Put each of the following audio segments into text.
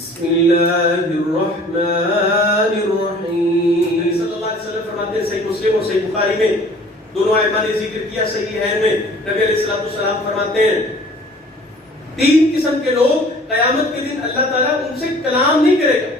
بسم اللہ الرحمن الرحیم. نبی صلی اللہ علیہ وسلم فرماتے ہیں صحیح مسلم اور صحیح بخاری میں دونوں ائمہ نے ذکر کیا صحیحین میں نبی علیہ السلام فرماتے ہیں 3 قسم کے لوگ قیامت کے دن اللہ تعالیٰ ان سے کلام نہیں کرے گا.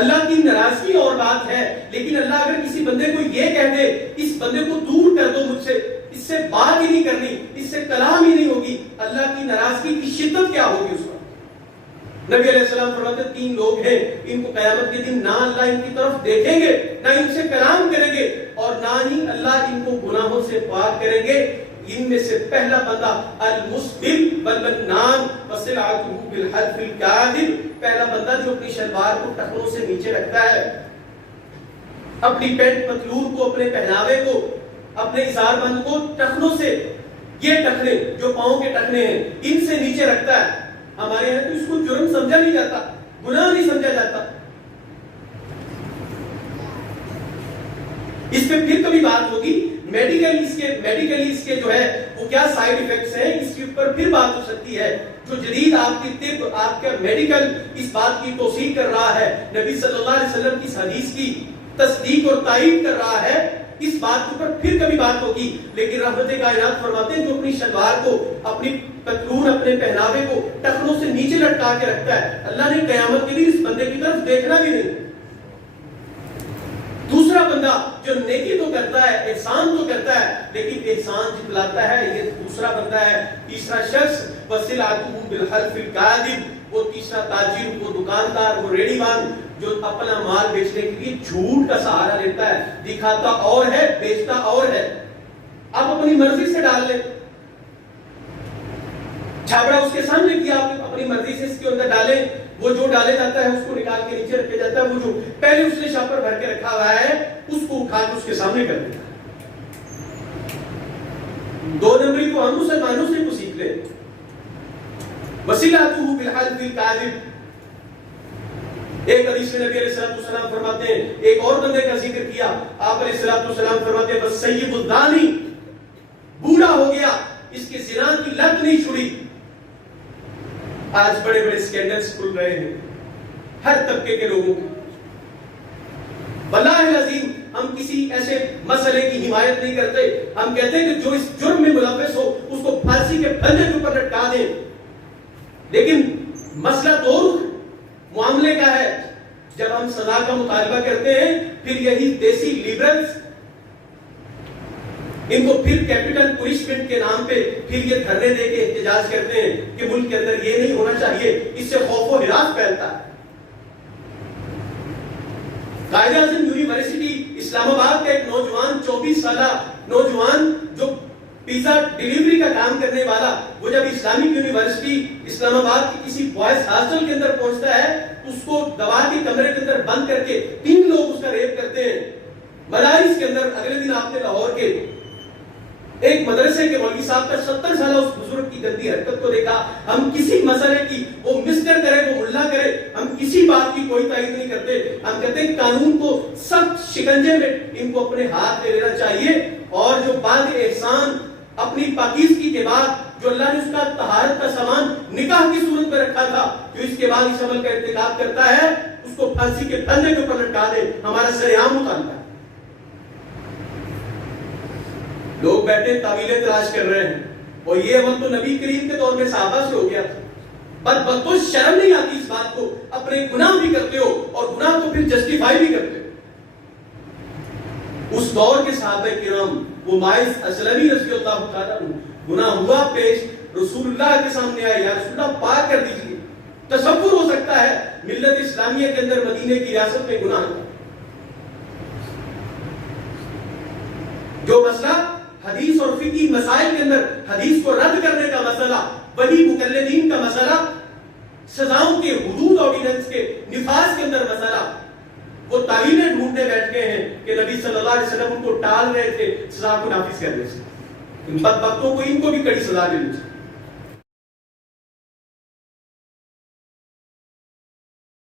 اللہ کی ناراضگی اور بات ہے، لیکن اللہ اگر کسی بندے کو یہ کہہ دے اس بندے کو دور کر دو مجھ سے، اس سے بات ہی نہیں کرنی، اس سے کلام ہی نہیں ہوگی، اللہ کی ناراضگی کی شدت کیا ہوگی اس وقت. نبی علیہ السلام فرماتے ہیں 3 لوگ ہیں ان کو قیامت کے دن نہ اللہ ان کی طرف دیکھیں گے، نہ ان سے کلام کریں گے، اور نہ ہی اللہ ان کو گناہوں سے پاک کریں گے. ان میں سے پہلا بندہ المسبل والمنان وسلعته بالحلف الكاذب، پہلا بندہ جو اپنی شلوار کو ٹخنوں سے نیچے رکھتا ہے، اپنی پینٹ پتلون کو، اپنے پہناوے کو، اپنے ازار بند کو ٹخنوں سے، یہ ٹخنے جو پاؤں کے ٹخنے ہیں ان سے نیچے رکھتا ہے. ہمارے یہاں تو اس کو جرم سمجھا نہیں جاتا، گناہ نہیں سمجھا جاتا. اس پہ پھر کبھی بات ہوگی، میڈیکلی اس کے جو ہے وہ کیا سائیڈ ایفیکٹس ہیں، اس کے اوپر پھر بات ہو سکتی ہے. جو جدید آپ کی طب، آپ کا میڈیکل اس بات کی توثیق کر رہا ہے، نبی صلی اللہ علیہ وسلم کی حدیث کی تصدیق اور تائید کر رہا ہے، اس بات کے اوپر پھر کبھی بات ہوگی. لیکن رحمت کائنات فرماتے ہیں جو اپنی شلوار کو، اپنی پتلون، اپنے پہناوے کو ٹخنوں سے نیچے لٹکا کے رکھتا ہے، اللہ نے قیامت کے دن اس بندے کی طرف دیکھنا بھی نہیں. دوسرا بندہ جو نیکی تو کرتا ہے، احسان تو کرتا ہے، لیکن احسان جتلاتا ہے، یہ دوسرا بندہ ہے. تیسرا شخص وسلعته بالحلف الكاذب، وہ تیسرا تاجر، وہ دکاندار، وہ ریڑی بان جو اپنا مال بیچنے کے لیے جھوٹ کا سہارا لیتا ہے، دکھاتا اور ہے، بیچتا اور ہے. آپ اپنی مرضی سے ڈال لیں، چھاپڑا اس کے سامنے کیا، آپ اپنی مرضی سے اس کے اندر ڈالیں، وہ جو ڈالے جاتا ہے اس کو نکال کے نیچے رکھا جاتا ہے، وہ جو پہلے اس نے شاپر بھر کے رکھا ہوا ہے اس کو اٹھا کے اس کے سامنے کر دیتا ہے. 2 نمبری کو ہم مسلمانوں سے کو سیکھ لیں. وسیلته بالحلف الكاذب. ایک حدیث میں نبی علیہ السلام فرماتے ہیں، ایک اور بندے کا ذکر کیا، آپ علیہ السلام فرماتے ہیں والسیب الزانی، بوڑھا ہو گیا، اس کے زنا کی لت نہیں چھڑی. آج بڑے بڑے سکینڈلز کھل رہے ہیں ہر طبقے کے لوگوں کے. واللہ العظیم ہم کسی ایسے مسئلے کی حمایت نہیں کرتے، ہم کہتے ہیں کہ جو اس جرم میں ملوث ہو اس کو پھانسی کے پھندے کے اوپر لٹکا دیں. لیکن مسئلہ تو معاملے کا ہے. جب ہم سزا کا مطالبہ کرتے ہیں پھر یہی دیسی لیبرلز ان کو پھر کیپٹل پنشمنٹ کے نام پہ پھر یہ دھرنے دے کے احتجاج کرتے ہیں کہ ملک کے اندر یہ نہیں ہونا چاہیے، اس سے خوف و ہراس پھیلتا ہے. قائد اعظم یونیورسٹی اسلام آباد کا ایک نوجوان، 24 سالہ نوجوان جو پیزا ڈیلیوری کا کام کرنے والا، وہ جب اسلامک یونیورسٹی اسلام آباد کی کسی بوائز ہاسٹل کے اندر پہنچتا ہے، اس کو دبا کے کمرے کے اندر بند کر کے 3 لوگ اس کا ریپ کرتے ہیں. مدارس کے اندر اگلے دن آپ نے لاہور کے ایک مدرسے کے مولوی صاحب کا 70 سالہ اس بزرگ کی گندی حرکت کو دیکھا. ہم کسی مسئلے کی، وہ مسٹر کرے وہ ملا کرے، ہم کسی بات کی کوئی تائید نہیں کرتے. ہم کہتے ہیں قانون کو سخت شکنجے میں ان کو اپنے ہاتھ لے لینا چاہیے، اور جو بعد احسان اپنی پاکیزگی کے بعد جو اللہ نے اس کا طہارت کا سامان نکاح کی صورت میں رکھا تھا، جو اس کے بعد اس عمل کا ارتکاب کرتا ہے اس کو پھانسی کے پھندے کے اوپر لٹکا دے. ہمارا سرعام مطالبہ ہے. لوگ بیٹھے تعویلیں تلاش کر رہے ہیں، اور یہ عمل تو نبی کریم کے دور میں صحابہ سے ہو گیا تھا. بدبختوں شرم نہیں آتی اس بات کو، اپنے گناہ بھی کرتے ہو اور گناہ کو پھر جسٹیفائی بھی کرتے ہو. اس دور کے صحابہ کرام، وہ ماعز اسلمی رضی اللہ تعالیٰ عنہ، گناہ ہوا پیش، رسول اللہ کے سامنے آئے، یا رسول اللہ پاک کر دیجئے. تصور ہو سکتا ہے ملت اسلامیہ کے اندر مدینے کی ریاست میں گناہ تھا. جو مسئلہ حدیث اور فقہی مسائل کے اندر حدیث کو رد کرنے کا مسئلہ، وہی مقلدین کا مسئلہ، سزاؤں کے حدود آرڈیننس کے نفاذ کے اندر مسئلہ، وہ تعلیمیں ڈھونڈنے بیٹھ گئے ہیں کہ نبی صلی اللہ علیہ وسلم ان کو ٹال رہے تھے سزا کو نافذ کرنے سے. ان بدبختوں کو ان کو بھی کڑی سزا دینی چاہیے.